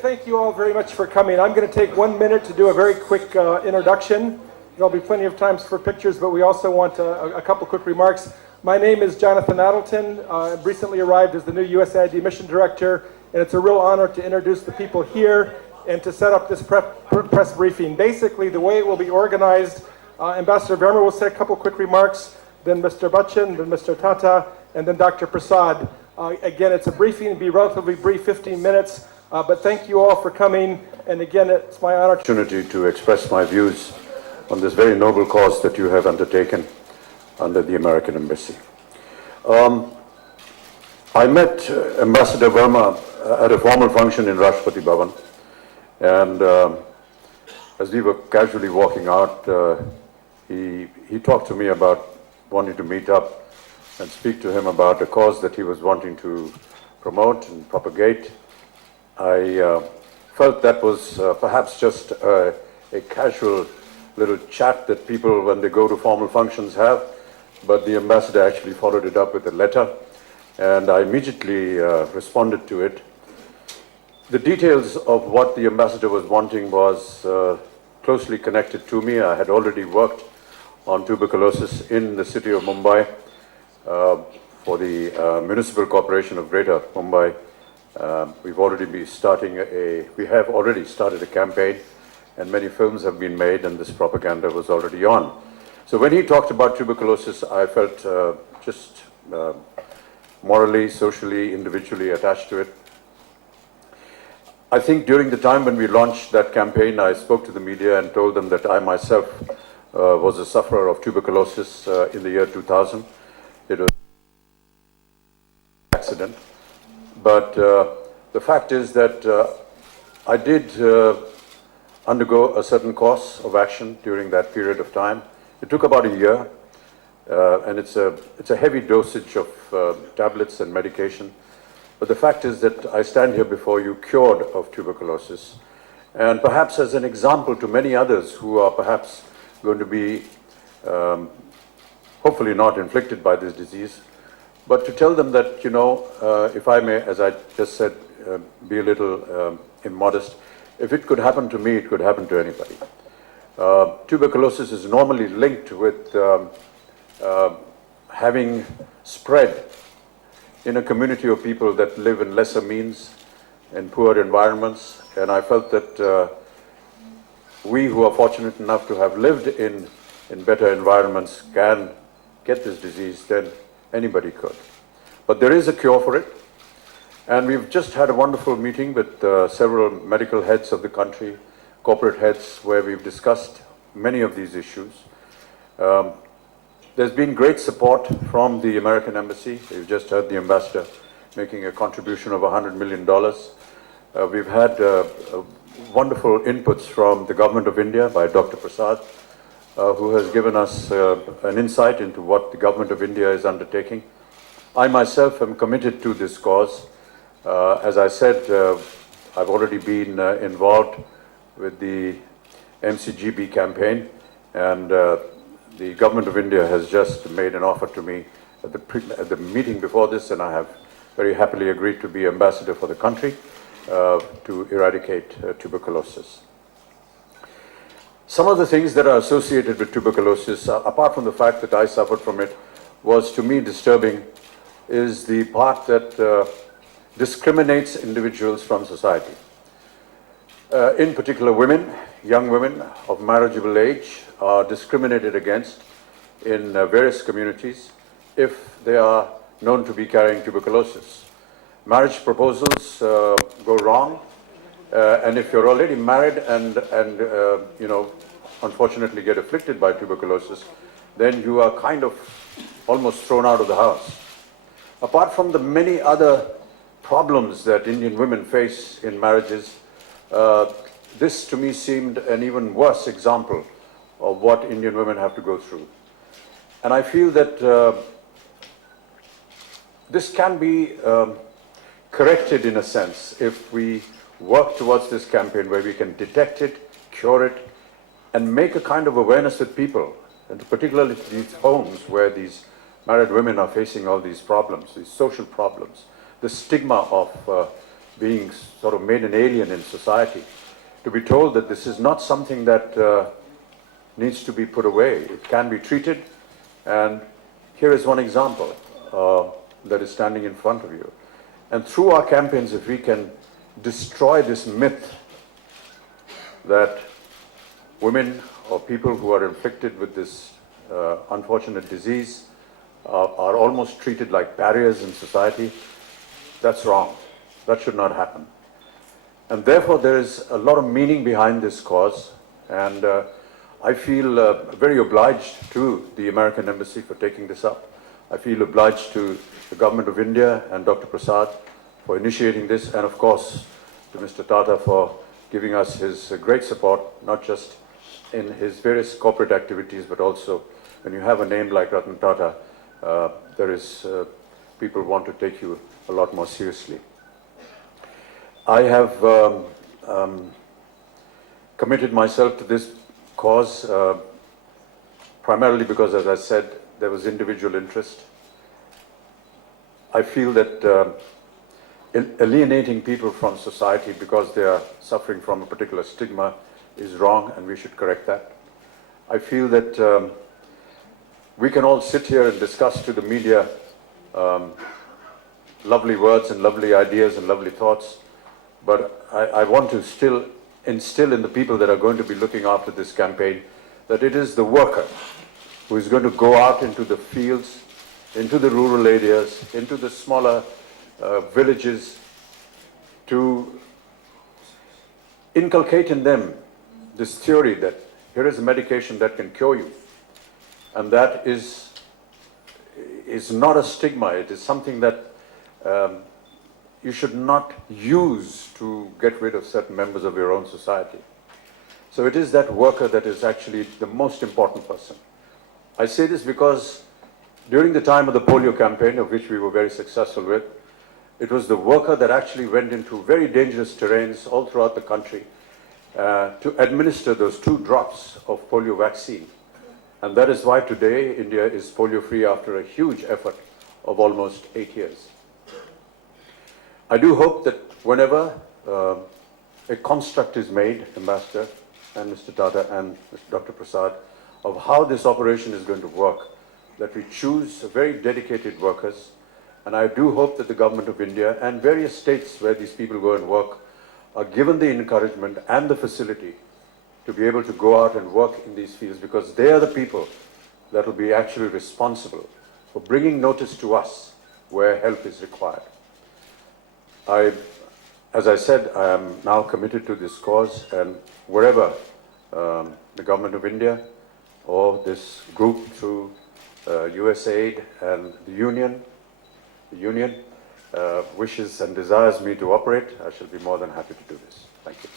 Thank you all very much for coming. I'm going to take 1 minute to do a very quick introduction. There'll be plenty of times for pictures, but we also want a couple quick remarks. My name is Jonathan Addleton. I've recently arrived as the new USAID Mission Director, and it's a real honor to introduce the people here and to set up this press briefing. Basically, the way it will be organized, Ambassador Verma will say a couple quick remarks, then Mr. Bachchan, then Mr. Tata, and then Dr. Prasad. Again, it's a briefing, it'll be relatively brief, 15 minutes, but thank you all for coming, and again, it's my honor to express my views on this very noble cause that you have undertaken under the American Embassy. I met Ambassador Verma at a formal function in Rashtrapati Bhavan, and as we were casually walking out, he talked to me about wanting to meet up and speak to him about a cause that he was wanting to promote and propagate. I felt that was perhaps just a casual little chat that people, when they go to formal functions, have, but the ambassador actually followed it up with a letter, and I immediately responded to it. The details of what the ambassador was wanting was closely connected to me. I had already worked on tuberculosis in the city of Mumbai for the Municipal Corporation of Greater Mumbai. We have already started a campaign, and many films have been made, and this propaganda was already on. So when he talked about tuberculosis, I felt just morally, socially, individually attached to it. I think during the time when we launched that campaign, I spoke to the media and told them that I myself was a sufferer of tuberculosis in the year 2000. It was an accident. But the fact is that I did undergo a certain course of action during that period of time. It took about a year, and it's a heavy dosage of tablets and medication. But the fact is that I stand here before you cured of tuberculosis, and perhaps as an example to many others who are perhaps going to be hopefully not inflicted by this disease, but to tell them that, you know, if I may, as I just said, be a little immodest, if it could happen to me, it could happen to anybody. Tuberculosis is normally linked with having spread in a community of people that live in lesser means, in poor environments, and I felt that we who are fortunate enough to have lived in better environments can get this disease than anybody could. But there is a cure for it, and we've just had a wonderful meeting with several medical heads of the country, corporate heads, where we've discussed many of these issues. There's been great support from the American Embassy. We've just heard the ambassador making a contribution of $100 million. We've had wonderful inputs from the Government of India by Dr. Prasad, who has given us an insight into what the Government of India is undertaking. I myself am committed to this cause. As I said, I've already been involved with the MCGB campaign, and the Government of India has just made an offer to me at the meeting before this, and I have very happily agreed to be ambassador for the country to eradicate tuberculosis. Some of the things that are associated with tuberculosis, apart from the fact that I suffered from it, was to me disturbing, is the part that discriminates individuals from society. In particular, women, young women of marriageable age are discriminated against in various communities if they are known to be carrying tuberculosis. Marriage proposals go wrong, and if you're already married and you know, unfortunately get afflicted by tuberculosis, then you are kind of almost thrown out of the house. Apart from the many other problems that Indian women face in marriages, this to me seemed an even worse example of what Indian women have to go through. And I feel that this can be corrected in a sense if we work towards this campaign where we can detect it, cure it, and make a kind of awareness with people and particularly these homes where these married women are facing all these problems, these social problems, the stigma of being sort of made an alien in society, to be told that this is not something that needs to be put away. It can be treated, and here is one example that is standing in front of you. And through our campaigns, if we can destroy this myth that women or people who are inflicted with this unfortunate disease are almost treated like barriers in society, that's wrong. That should not happen. And therefore, there is a lot of meaning behind this cause, and I feel very obliged to the American Embassy for taking this up. I feel obliged to the Government of India and Dr. Prasad for initiating this, and of course to Mr. Tata for giving us his great support, not just in his various corporate activities, but also when you have a name like Ratan Tata, people want to take you a lot more seriously. I have committed myself to this cause primarily because, as I said, there was individual interest. I feel that alienating people from society because they are suffering from a particular stigma is wrong, and we should correct that. I feel that we can all sit here and discuss to the media lovely words and lovely ideas and lovely thoughts, but I want to still instill in the people that are going to be looking after this campaign that it is the worker who is going to go out into the fields, into the rural areas, into the smaller villages, to inculcate in them this theory that here is a medication that can cure you, and that is not a stigma. It is something that you should not use to get rid of certain members of your own society. So it is that worker that is actually the most important person. I say this because during the time of the polio campaign, of which we were very successful with, it was the worker that actually went into very dangerous terrains all throughout the country to administer those 2 drops of polio vaccine. And that is why today India is polio-free after a huge effort of almost 8 years. I do hope that whenever a construct is made, Ambassador and Mr. Tata and Dr. Prasad, of how this operation is going to work, that we choose very dedicated workers. And I do hope that the Government of India and various states where these people go and work are given the encouragement and the facility to be able to go out and work in these fields, because they are the people that will be actually responsible for bringing notice to us where help is required. As I said, I am now committed to this cause, and wherever the Government of India or this group through USAID and the Union wishes and desires me to operate, I shall be more than happy to do this. Thank you.